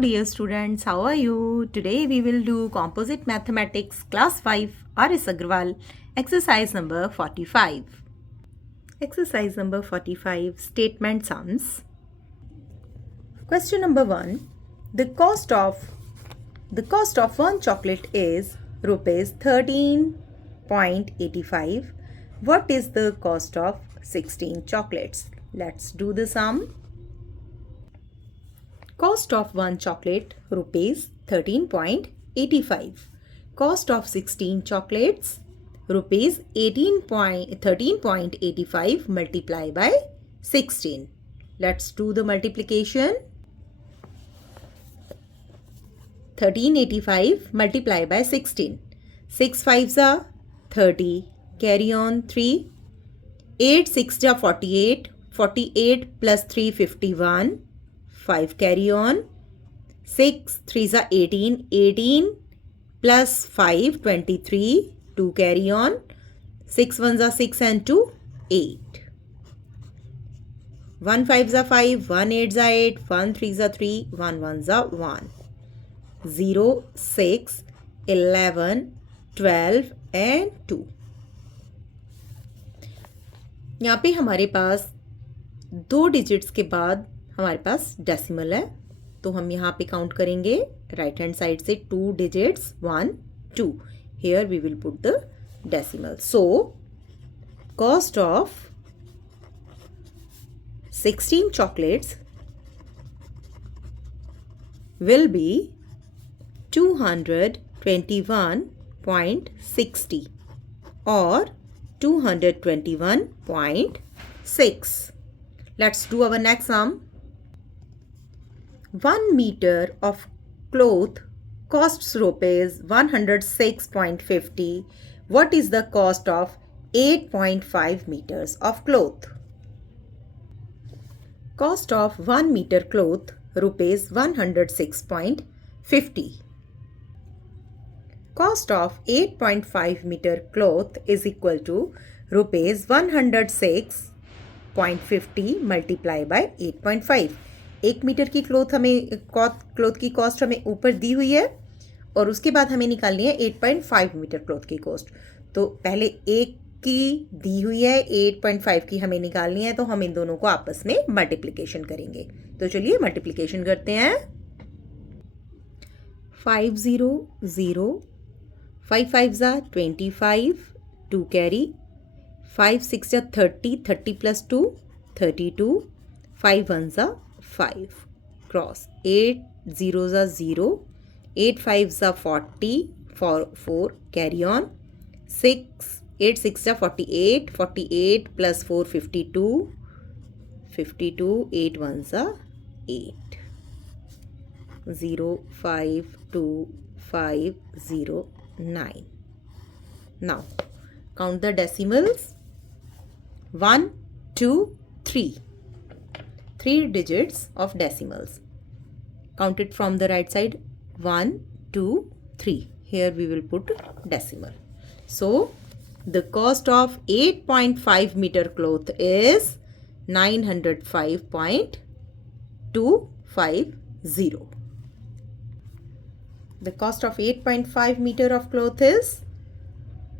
dear students, how are you? Today we will do Composite Mathematics Class 5 R.S. Agrawal exercise number 45. Exercise number 45 Statement Sums. Question number 1. The cost of one chocolate is rupees 13.85. What is the cost of 16 chocolates? Let's do the sum. Cost of one chocolate rupees 13.85. Cost of 16 chocolates rupees 13.85 multiplied by 16. Let's do the multiplication. 1385 multiplied by 16. 6 5s are 30. Carry on 3. 8 6 are 48. 48 plus 3 51. 5 carry on. 6 3s are 18. 18 plus 5 23. 2 carry on. 6 1s are 6 and 2 8. 1 5s are 5. 1 8s are 8. 1 3s are 3. 1 1s are 1. 0 6 11 12 and 2. यहाँ पे हमारे पास 2 digits के बाद हमारे पास decimal है, तो हम यहाँ पे काउंट करेंगे राइट हैंड साइड से 2 digits 1 2. Here we will put the decimal. So cost of 16 chocolates will be 221.60 or 221.6. Let's do our next sum. 1 meter of cloth costs rupees 106.50. What is the cost of 8.5 meters of cloth? Cost of 1 meter cloth rupees 106.50. Cost of 8.5 meter cloth is equal to rupees 106.50 multiply by 8.5. 1 metre की cloth की cost हमें ऊपर दी हुई है और उसके बाद हमें निकालनी है 8.5 मीटर क्लोथ की कॉस्ट. तो पहले 1 की दी हुई है, 8.5 की हमें निकालनी है, तो हम इन दोनों को आपस में मल्टीप्लिकेशन करेंगे. तो चलिए मल्टीप्लिकेशन करते हैं. 5 0 0. 5 5s are 25. 2 carry. 5 6 are 30. 30 plus 2 32. 5 1s are 5. Cross. 8 zeros are 0. 8 5s are 40. 4 carry on. 6 8 6 are 48. 48 plus 4 52. 52. 8 1s are 8. 0 5 2 5 0 9. Now count the decimals. 1 2 3. 3 digits of decimals. Count it from the right side. 1 2 3. Here we will put decimal. So the cost of 8.5 meter cloth is 905.250. The cost of 8.5 meter of cloth is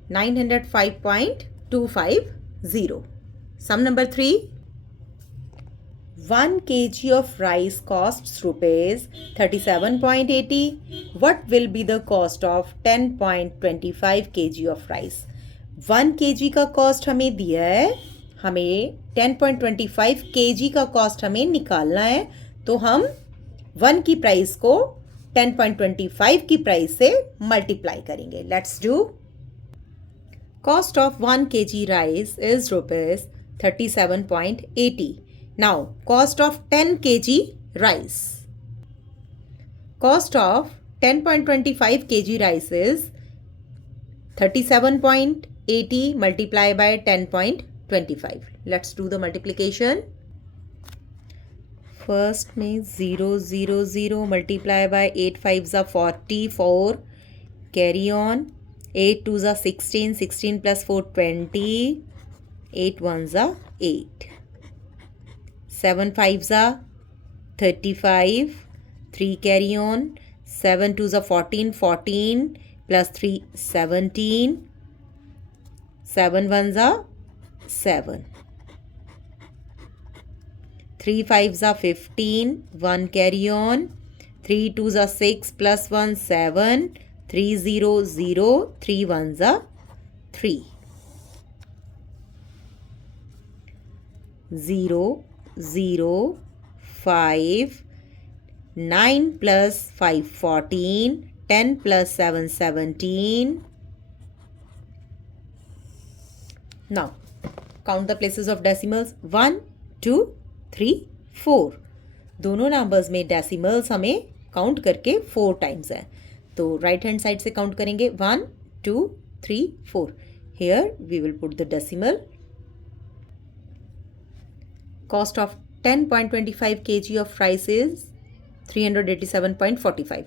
905.250. Sum number 3. 1 kg of rice costs rupees 37.80. What will be the cost of 10.25 kg of rice? 1 kg का cost हमें दिया है, हमें 10.25 kg का cost हमें निकालना है, तो हम 1 की प्राइस को 10.25 की प्राइस से मल्टीप्लाई करेंगे. Let's do. Cost of 1 kg rice is rupees 37.80. Now cost of 10 kg rice. Cost of 10.25 kg rice is 37.80 multiplied by 10.25. Let's do the multiplication. First में 0 0 0 multiply by 8 5s are 44. Carry on. 8 2s are 16. 16 plus 4 20. 8 1s are 8. 7 5s are 35. 3 carry on, 7 2s are 14, 14 plus 3 17, 7 1s are 7, 3 5s are 15, 1 carry on, 3 2s are 6 plus 1 7, 3 0 0, 3 1s are 3, 0 0 5, 9 plus 5 14, 10 plus 7 17. Now count the places of decimals 1 2 3 4. दोनों numbers में decimals हमें count करके 4 times है, तो right hand side से count करेंगे 1 2 3 4. Here we will put the decimal. Cost of 10.25 kg of rice is 387.45.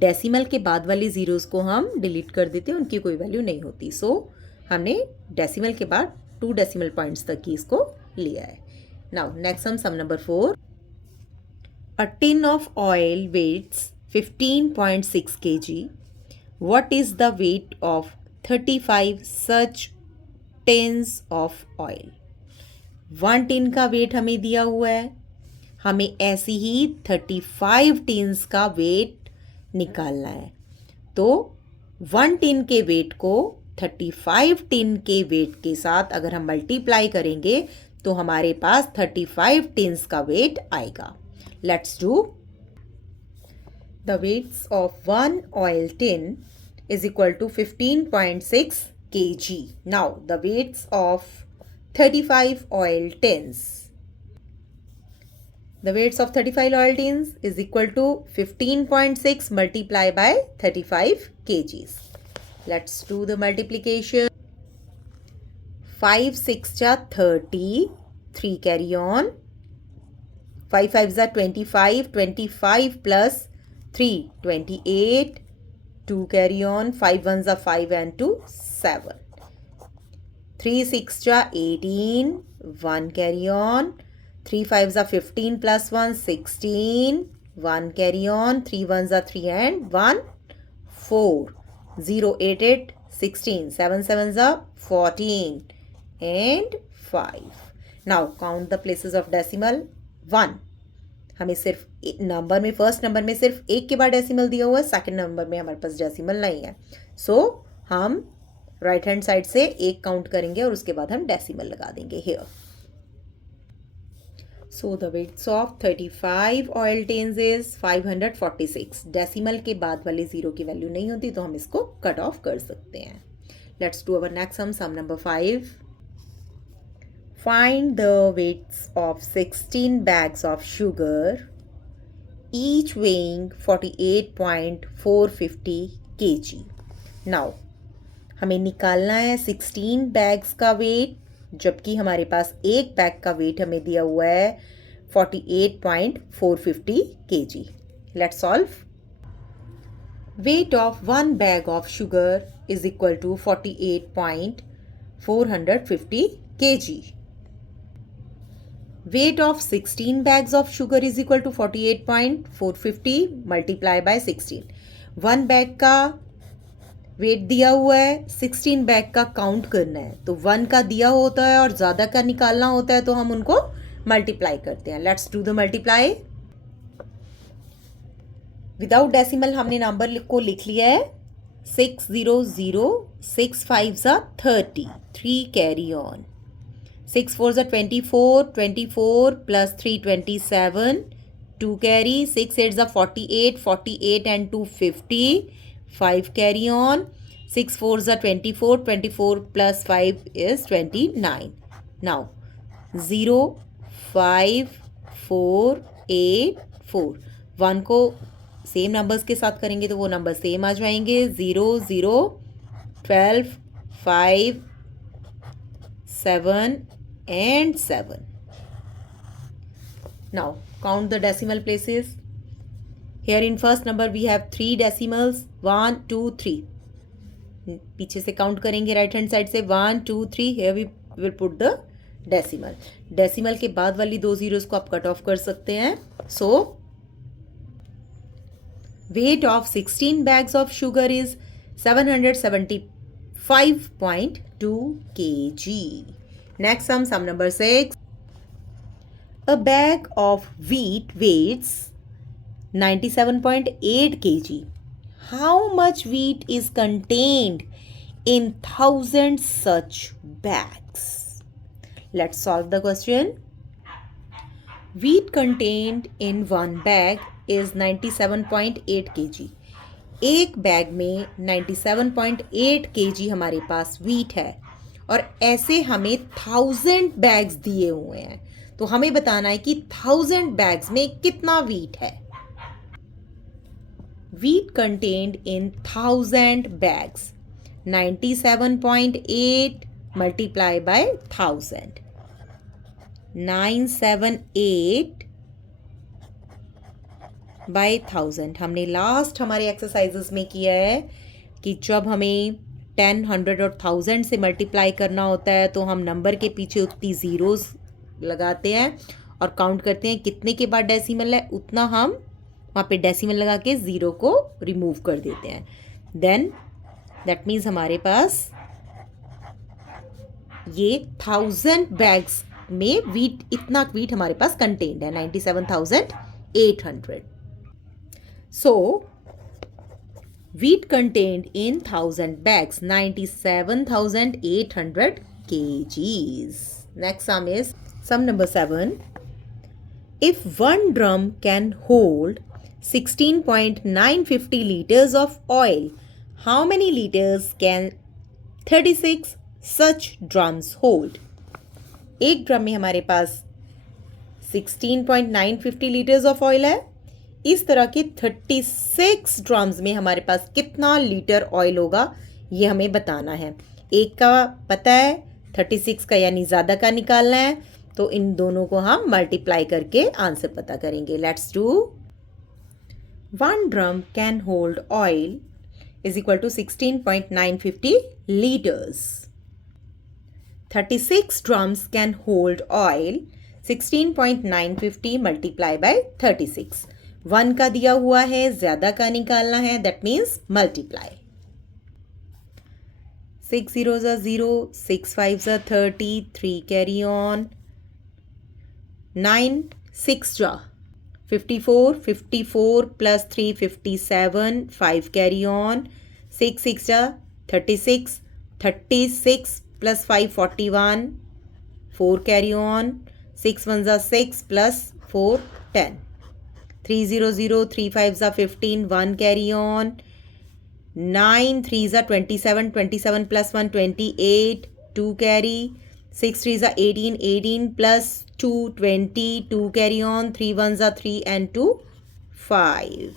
डेसिमल के बाद वाली ज़ीरोज़ को हम डिलीट कर देते हैं, उनकी कोई वैल्यू नहीं होती. सो हमने डेसिमल के बाद 2 डेसिमल पॉइंट्स तक की इसको लिया है. Now next sum number 4. A tin of oil weighs 15.6 kg. What is the weight of 35 such tins of oil? 1 tin का वेट हमें दिया हुआ है, हमें ऐसी ही 35 टिन्स का वेट निकालना है. तो 1 टिन के वेट को 35 टिन के वेट के साथ अगर हम मल्टीप्लाई करेंगे तो हमारे पास 35 टिन्स का वेट आएगा. Let's do. The weights of 1 oil tin is equal to 15.6 kg. Now the weights of 35 oil tins. The weights of 35 oil tins is equal to 15.6 multiplied by 35 kgs. Let's do the multiplication. 5 6 ja 30, 3 carry on. 5 5s are 25, 25 plus 3 28, 2 carry on, 5 1s are 5 and 2 7, 3 6 ja 18, 1 carry on, 3 5s are 15 plus 1 16, 1 carry on, 3 1s are 3 and 1 4, 0 8 8 16, 7 7s are 14 and 5. Now count the places of decimal. 1. हमें सिर्फ number में first number में सिर्फ एक के बाद decimal दिया हुआ है, सेकंड नंबर में हमारे पास डेसिमल नहीं है. सो हम राइट हैंड साइड से एक काउंट करेंगे और उसके बाद हम डेसिमल लगा देंगे here. So the weights of 35 oil tins is 546. डेसिमल के बाद वाली जीरो की वैल्यू नहीं होती तो हम इसको कट ऑफ कर सकते हैं. Let's do our next sum number 5. Find the weights of 16 bags of sugar, each weighing 48.450 kg. Now, हमें निकालना है 16 बैग्स का वेट, जबकि हमारे पास एक बैग का वेट हमें दिया हुआ है 48.450 kg. Let's solve. Weight of 1 bag of sugar is equal to 48.450 kg. Weight of 16 bags of sugar is equal to 48.450 multiply by 16. 1 bag का वेट दिया हुआ है, 16 बैग का काउंट करना है, तो 1 का दिया होता है और ज़्यादा का निकालना होता है तो हम उनको मल्टीप्लाई करते हैं. Let's do the multiply. Without decimal हमने नंबर को लिख लिया है 600, 6 5s are 30, 3 carry on, 6 4s are 24, 24 plus 3 27, 2 carry, 6 8s are 48, 48 and 2 50, 5 carry on, 6 4s are 24, 24 plus 5 is 29. Now 0 5 4 8 4. 1 को सेम नंबर्स के साथ करेंगे तो वो नंबर सेम आ जाएंगे. 0 0 12 5 7 and 7. Now count the decimal places. Here in first number we have 3 decimals 1 2 3. पीछे से count करेंगे राइट हैंड साइड से 1 2 3. Here we will put the decimal. Decimal के बाद वाली 2 जीरोस को आप कट ऑफ कर सकते हैं. सो Weight of 16 bags of sugar is 775.2 kg. Next sum number 6. A bag of wheat weighs 97.8 kg. How much wheat is contained in 1,000 such bags? Let's solve the question. Wheat contained in one bag is 97.8 kg. एक bag में 97.8 kg हमारे पास wheat है और ऐसे हमें 1000 bags दिए हुए हैं, तो हमें बताना है कि 1000 बैग्स में कितना wheat है. Wheat contained in 1000 bags. 97.8 multiplied by 1000. 978 by 1000. हमने लास्ट हमारे एक्सरसाइजेस में किया है कि जब हमें 10, 100 और 1000 से मल्टीप्लाई करना होता है तो हम नंबर के पीछे उतनी ज़ीरोज़ लगाते हैं और काउंट करते हैं कितने के बाद डेसिमल है, उतना हम वहाँ पे डेसिमल लगा के ज़ीरो को रिमूव कर देते हैं. देन दैट मीन्स हमारे पास ये 1000 बैग्स में वीट, इतना वीट हमारे पास कंटेन्ड है 97,800. So wheat contained in 1000 bags 97,800 kgs. Next sum is sum number 7. If one drum can hold 16.950 liters of oil, how many liters can 36 such drums hold? एक drum में हमारे पास 16.950 litres of oil है. इस तरह के 36 drums में हमारे पास कितना लीटर ऑयल होगा ये हमें बताना है. एक का पता है, 36 का यानी ज़्यादा का निकालना है, तो इन दोनों को हम मल्टीप्लाई करके आंसर पता करेंगे. Let's do. 1 drum can hold oil is equal to 16.950 litres. 36 drums can hold oil. 16.950 multiply by 36. 1 का दिया हुआ है, ज़्यादा का निकालना है, that means multiply. 6 zeros are 0, 6 5s are 30, 3 carry on. 9 6 ja 54, 54 plus 3 57, 5 carry on. 6 6 ja 36, 36 plus 5 41, 4 carry on. 6 1s are 6 plus 4 10. 3 0 0, 3 5s are 15, 1 carry on. 9 3s are 27, 27 plus 1 28, 2 carry. 6 3s are 18, 18 plus 2 20, 2 carry on. 3 1s are 3 and 2 5.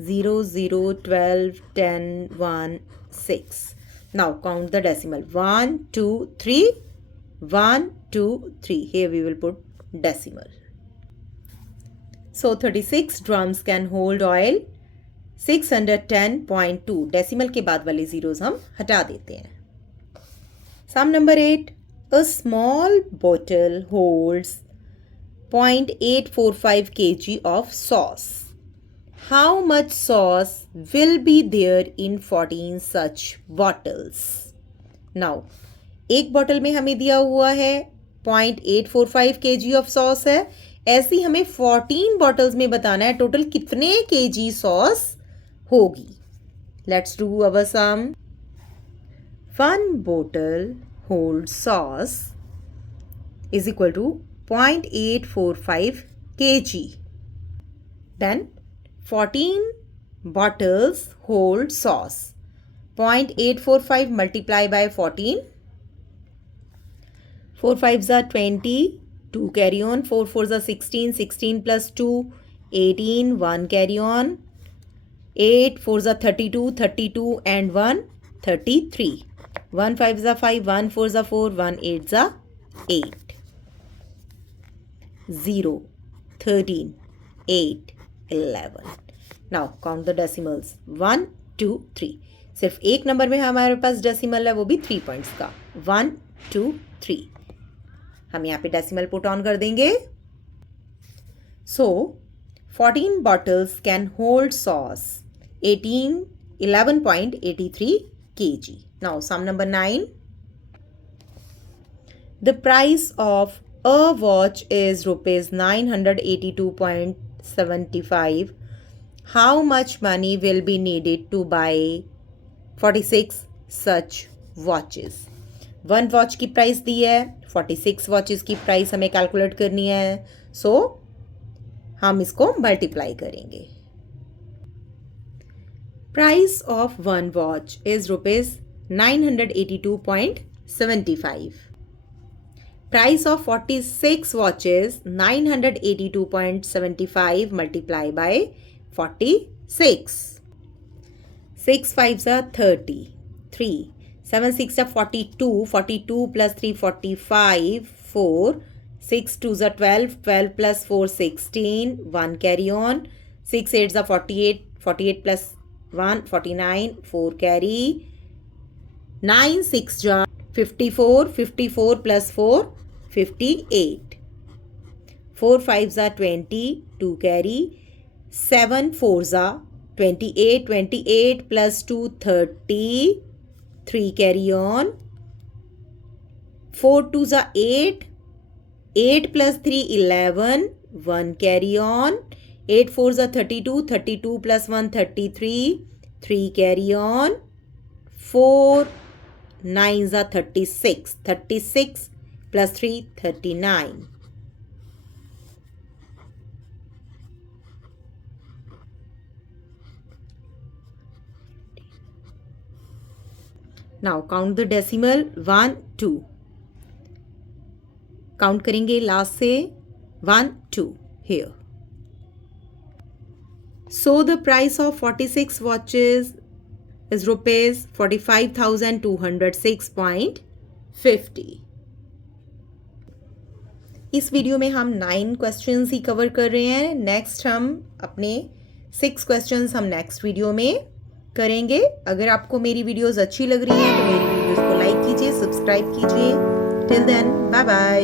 0 0 12 10 1 6. Now count the decimal. 1 2 3, 1 2 3. Here we will put decimal. So 36 drums can hold oil 610.2. decimal के बाद वाले zeros हम हटा देते हैं. Sum number 8. A small bottle holds 0.845 kg of sauce. How much sauce will be there in 14 such bottles? Now, एक bottle में हमें दिया हुआ है 0.845 kg ऑफ सॉस है. ऐसी हमें 14 बॉटल्स में बताना है टोटल कितने kg सॉस होगी. Let's do our sum. 1 bottle holds sauce is equal to 0.845 kg. Then 14 bottles hold sauce. 0.845 multiply by 14. 4 5s are 20. 2 carry on. 4 4s are 16. 16 plus 2 18. 1 carry on. 8 4s are 32. 32 and 1 33. 1 5s are 5. 1 4s are 4. 1 8s are 8. 0 13 8 11. Now count the decimals. 1 2 3. सिर्फ एक number में हमारे पास decimal है, वो भी 3 points का. 1 2 3. हम यहाँ पे डेसिमल पुट ऑन कर देंगे. सो 14 bottles can hold sauce. 11.83 kg. Now sum number 9. The price of a watch is rupees 982.75. How much money will be needed to buy 46 such watches? 1 watch की प्राइस दी है, 46 watches की price हमें calculate करनी है, सो हम इसको मल्टीप्लाई करेंगे. Price of 1 watch is rupees 982.75. Price of 46 watches 982.75 multiply by 46. 6 5s are 30. 3 7 6 are 42. 42 plus 3 45. 4 6 2s are 12. 12 plus 4 16. 1 carry on. 6 8s are 48. 48 plus 1 49. 4 carry. 9 6 jar 54. 54 plus 4 58. 4 5s are 20. 2 carry. 7 4s are 28. 28 plus 2 30. 3 carry on. 4 2s are 8. 8 plus 3 11. 1 carry on. 8 4s are 32. 32 plus 1 33. 3 carry on. 4 9s are 36. 36 plus 3 39. Now count the decimal 1 2. Count करेंगे last से 1 2 here. So the price of 46 watches is rupees 45,206.50. इस video में हम 9 questions ही cover कर रहे हैं. Next हम अपने 6 क्वेश्चंस हम नेक्स्ट वीडियो में करेंगे. अगर आपको मेरी वीडियोस अच्छी लग रही हैं तो मेरी वीडियोस को लाइक कीजिए, सब्सक्राइब कीजिए. Till then bye bye.